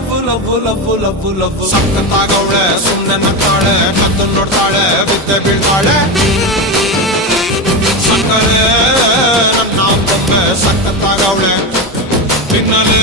love ಸಕ್ಕತ್ತಾಗವಳೆ ಸುಮ್ನೆ ನಗ್ತಾಳೆ ಕದ್ದು ನೋಡ್ತಾಳೆ ಬಿದ್ದೆ ಬೀಳ್ತಾಳೆ ಸಕ್ಕರೆ ನನ್ನ ಬೊಮ್ಮೆ ಸಕ್ಕತ್ತಾಗವಳೆ ಬಿನ್ನಲೆ